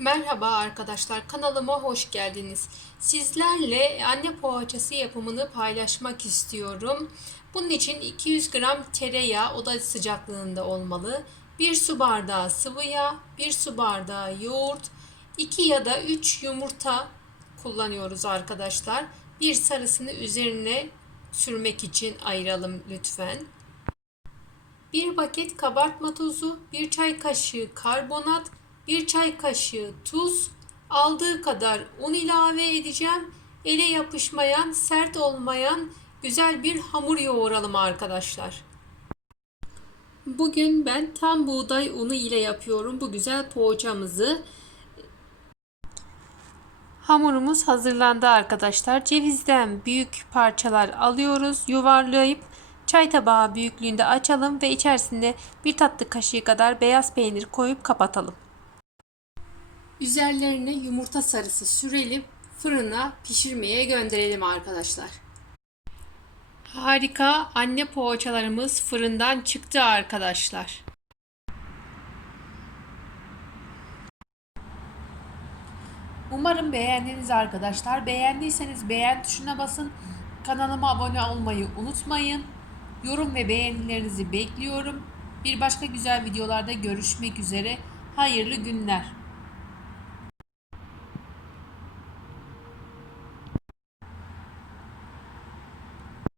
Merhaba arkadaşlar, kanalıma hoş geldiniz. Sizlerle anne poğaçası yapımını paylaşmak istiyorum. Bunun için 200 gram tereyağı oda sıcaklığında olmalı. 1 su bardağı sıvı yağ, 1 su bardağı yoğurt, 2 ya da 3 yumurta kullanıyoruz arkadaşlar. Bir sarısını üzerine sürmek için ayıralım lütfen. 1 paket kabartma tozu, 1 çay kaşığı karbonat, 1 çay kaşığı tuz, aldığı kadar un ilave edeceğim. Ele yapışmayan, sert olmayan güzel bir hamur yoğuralım arkadaşlar. Bugün ben tam buğday unu ile yapıyorum bu güzel poğaçamızı. Hamurumuz hazırlandı arkadaşlar. Cevizden büyük parçalar alıyoruz. Yuvarlayıp çay tabağı büyüklüğünde açalım ve içerisinde bir tatlı kaşığı kadar beyaz peynir koyup kapatalım. Üzerlerine yumurta sarısı sürelim. Fırına pişirmeye gönderelim arkadaşlar. Harika anne poğaçalarımız fırından çıktı arkadaşlar. Umarım beğendiniz arkadaşlar. Beğendiyseniz beğen tuşuna basın. Kanalıma abone olmayı unutmayın. Yorum ve beğenilerinizi bekliyorum. Bir başka güzel videolarda görüşmek üzere. Hayırlı günler.